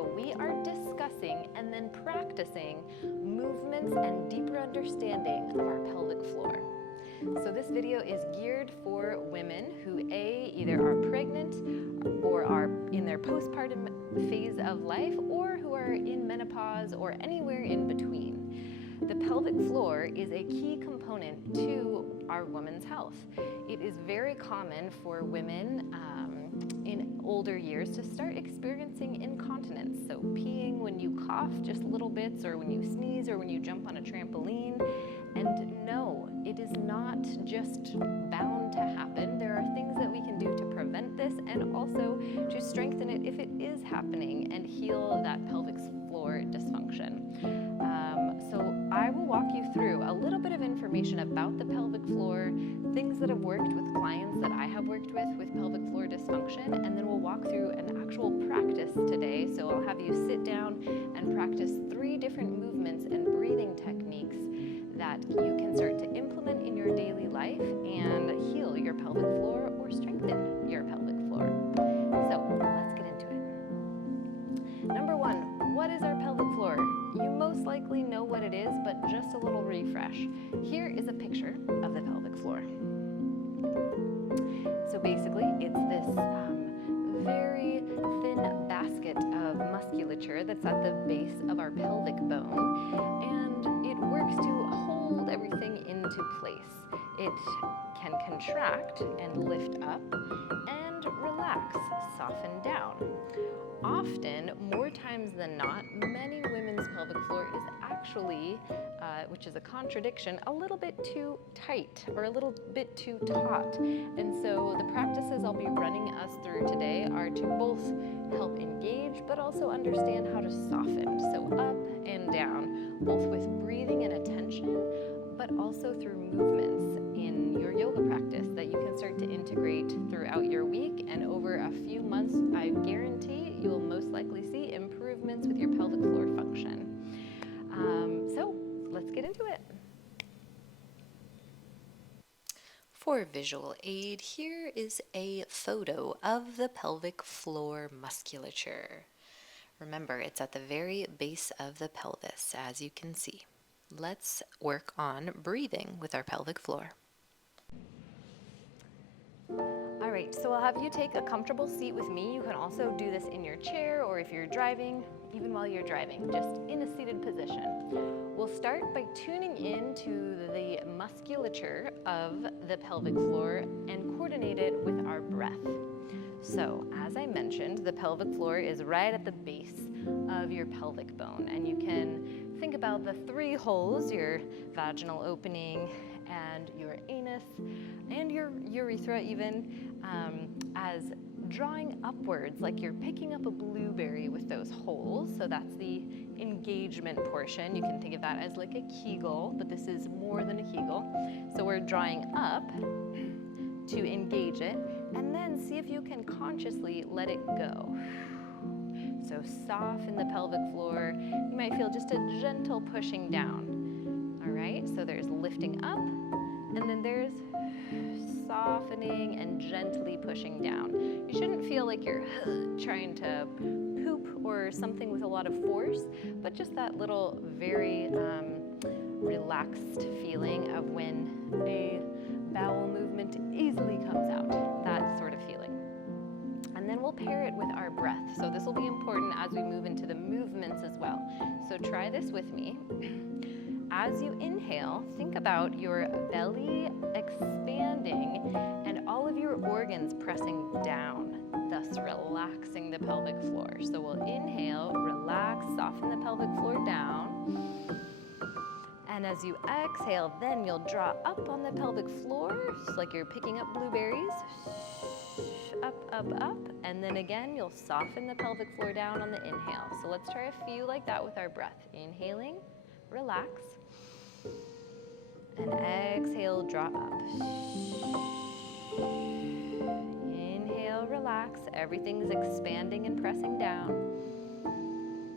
video, we are discussing and then practicing movements and deeper understanding of our pelvic floor. So this video is geared for women who either are pregnant or are in their postpartum phase of life, or who are in menopause or anywhere in between. The pelvic floor is a key component to our woman's health. It is very common for women in older years to start experiencing incontinence. So peeing when you cough just little bits, or when you sneeze, or when you jump on a trampoline. And no, it is not just bound to happen. There are things that we can do to prevent this, and also to strengthen it if it is happening, and heal that pelvic floor dysfunction. So I will walk you through a little bit of information about the pelvic floor, things that have worked with clients that I have worked with pelvic floor dysfunction, and then we'll walk through an actual practice today. So I'll have you sit down and practice 3 different movements and breathing techniques that you can start to implement in your daily life and heal your pelvic floor or strengthen your pelvic floor. So let's get into it. Number 1, what is our pelvic floor? You most likely know what it is, but just a little refresh. Here is a picture of the pelvic floor. So basically, it's this very thin basket of musculature that's at the base of our pelvic bone, and it works to hold everything into place. It can contract and lift up and relax, soften down. Often, more times than not, many women's pelvic floor is actually, which is a contradiction, a little bit too tight or a little bit too taut. And so the practices I'll be running us through today are to both help engage, but also understand how to soften. So up and down, both with breathing and attention, but also through movements in your yoga practice that you can start to integrate throughout your week. And over a few months, I guarantee you will most likely see improvements with your pelvic floor function. So let's get into it. For visual aid, here is a photo of the pelvic floor musculature. Remember, it's at the very base of the pelvis, as you can see. Let's work on breathing with our pelvic floor. All right, so I'll have you take a comfortable seat with me. You can also do this in your chair, or if you're driving, even while you're driving, just in a seated position. We'll start by tuning into the musculature of the pelvic floor and coordinate it with our breath. So, as I mentioned, the pelvic floor is right at the base of your pelvic bone, and you can think about the 3 holes, your vaginal opening and your anus and your urethra even, as drawing upwards, like you're picking up a blueberry with those holes. So that's the engagement portion. You can think of that as like a Kegel, but this is more than a Kegel. So we're drawing up to engage it, and then see if you can consciously let it go. So soften the pelvic floor. You might feel just a gentle pushing down. All right, so there's lifting up, and then there's softening and gently pushing down. You shouldn't feel like you're trying to poop or something with a lot of force, but just that little very relaxed feeling of when a bowel movement easily comes out, that sort of feeling. And then we'll pair it with our breath. So this will be important as we move into the movements as well. So try this with me. As you inhale, think about your belly expanding and all of your organs pressing down, thus relaxing the pelvic floor. So we'll inhale, relax, soften the pelvic floor down. And as you exhale, then you'll draw up on the pelvic floor, just like you're picking up blueberries. Up, up, up. And then again, you'll soften the pelvic floor down on the inhale. So let's try a few like that with our breath. Inhaling, relax. And exhale, draw up. Inhale, relax. Everything's expanding and pressing down.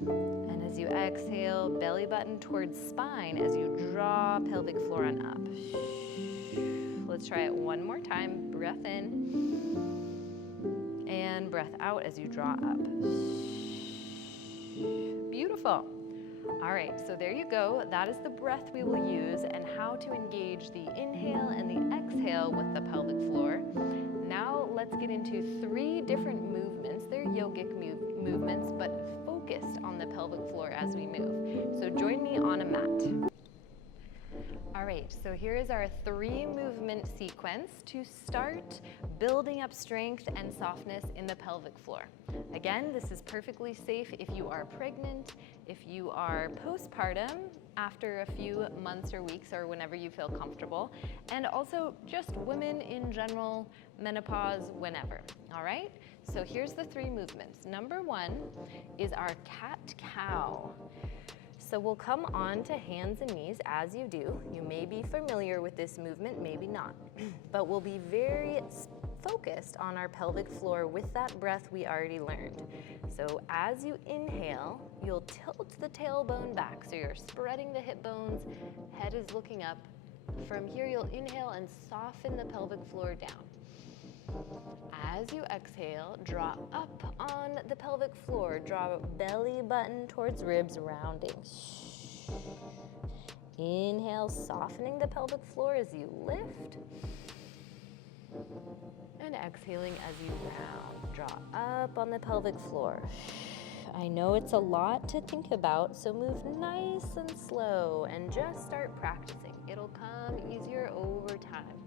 And as you exhale, belly button towards spine as you draw pelvic floor on up. Let's try it one more time. Breath in. And breath out as you draw up. Beautiful. All right, so there you go. That is the breath we will use and how to engage the inhale and the exhale with the pelvic floor. Now let's get into 3 different movements. They're yogic movements, but focused on the pelvic floor as we move. So join me on a mat. All right, so here is our 3 movement sequence to start building up strength and softness in the pelvic floor. Again, this is perfectly safe if you are pregnant, if you are postpartum, after a few months or weeks or whenever you feel comfortable, and also just women in general, menopause, whenever, all right? So here's the 3 movements. Number 1 is our cat-cow. So we'll come on to hands and knees as you do. You may be familiar with this movement, maybe not, but we'll be very focused on our pelvic floor with that breath we already learned. So as you inhale, you'll tilt the tailbone back. So you're spreading the hip bones, head is looking up. From here, you'll inhale and soften the pelvic floor down. As you exhale, draw up on the pelvic floor. Draw belly button towards ribs, rounding. Inhale, softening the pelvic floor as you lift. And exhaling as you round. Draw up on the pelvic floor. I know it's a lot to think about, so move nice and slow and just start practicing. It'll come easier over time.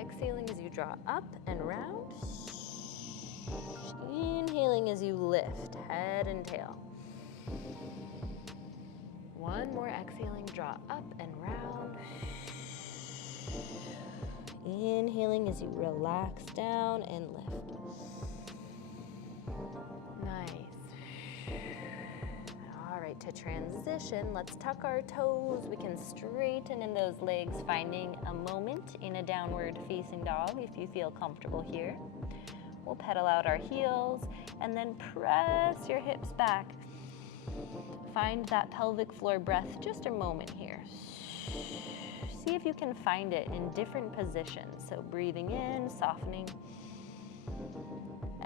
Exhaling as you draw up and round. Inhaling as you lift, head and tail. One more exhaling, draw up and round. Inhaling as you relax down and lift. Nice. All right, to transition, let's tuck our toes. We can straighten in those legs, finding a moment in a downward facing dog if you feel comfortable here. We'll pedal out our heels and then press your hips back. Find that pelvic floor breath, just a moment here. See if you can find it in different positions. So breathing in, softening.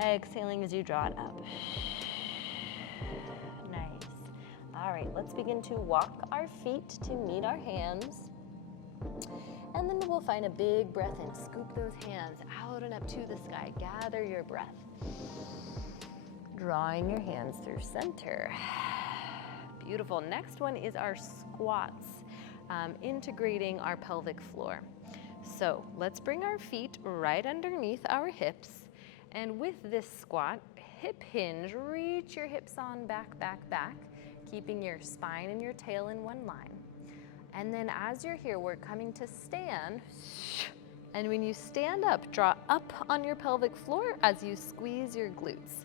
Exhaling as you draw it up. Nice. All right, let's begin to walk our feet to meet our hands. And then we'll find a big breath in. Scoop those hands out and up to the sky. Gather your breath. Drawing your hands through center. Beautiful. Next one is our squats, integrating our pelvic floor. So let's bring our feet right underneath our hips. And with this squat, hip hinge, reach your hips on back, back, back, keeping your spine and your tail in one line. And then as you're here, we're coming to stand. And when you stand up, draw up on your pelvic floor as you squeeze your glutes.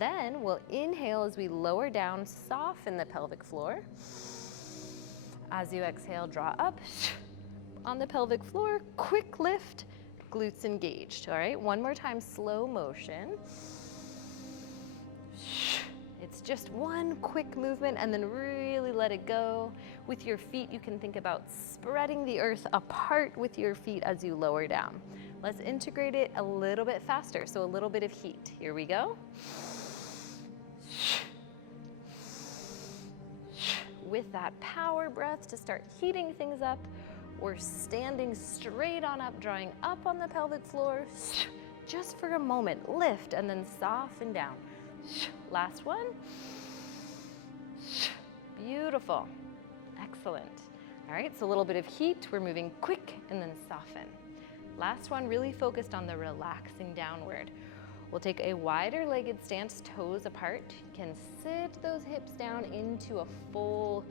Then we'll inhale as we lower down, soften the pelvic floor. As you exhale, draw up on the pelvic floor, quick lift, glutes engaged. All right, one more time, slow motion. It's just one quick movement and then really let it go. With your feet, you can think about spreading the earth apart with your feet as you lower down. Let's integrate it a little bit faster, so a little bit of heat. Here we go. With that power breath to start heating things up, we're standing straight on up, drawing up on the pelvic floor. Just for a moment, lift and then soften down. Last one. Beautiful. Excellent. All right, so a little bit of heat. We're moving quick and then soften. Last one, really focused on the relaxing downward. We'll take a wider legged stance, toes apart. You can sit those hips down into a full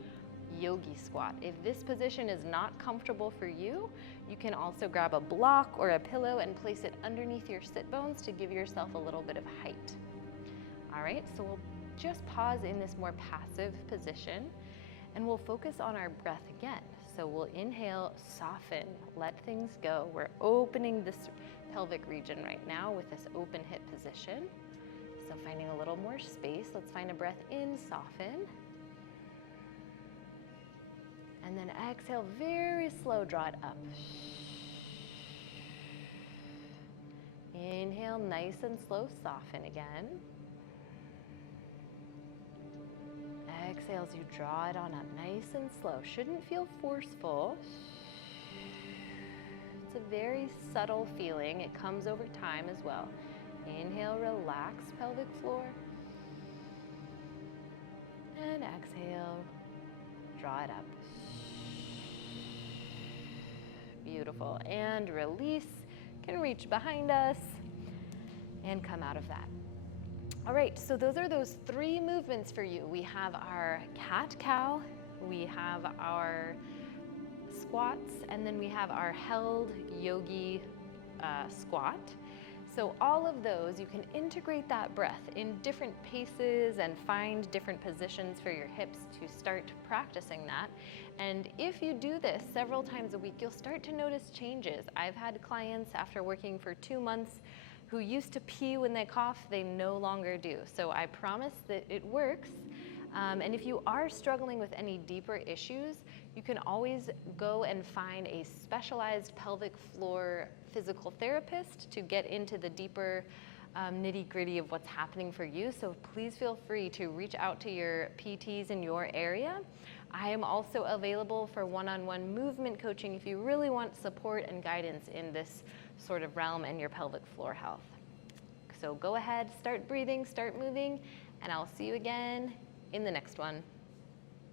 yogi squat. If this position is not comfortable for you, you can also grab a block or a pillow and place it underneath your sit bones to give yourself a little bit of height. All right, so we'll just pause in this more passive position and we'll focus on our breath again. So we'll inhale, soften, let things go. We're opening this pelvic region right now with this open hip position. So finding a little more space, let's find a breath in, soften. And then exhale, very slow, draw it up. Inhale, nice and slow, soften again. exhale as you draw it on up nice and slow. Shouldn't feel forceful. It's a very subtle feeling. It comes over time as well. Inhale, relax pelvic floor. And exhale, draw it up. Beautiful. And release. Can reach behind us and come out of that. All right, so those are those 3 movements for you. We have our cat-cow, we have our squats, and then we have our held yogi squat. So all of those, you can integrate that breath in different paces and find different positions for your hips to start practicing that. And if you do this several times a week, you'll start to notice changes. I've had clients after working for 2 months who used to pee when they cough, they no longer do. So I promise that it works. And if you are struggling with any deeper issues, you can always go and find a specialized pelvic floor physical therapist to get into the deeper nitty-gritty of what's happening for you. So please feel free to reach out to your PTs in your area. I am also available for one-on-one movement coaching if you really want support and guidance in this sort of realm and your pelvic floor health. So go ahead, start breathing, start moving, and I'll see you again in the next one.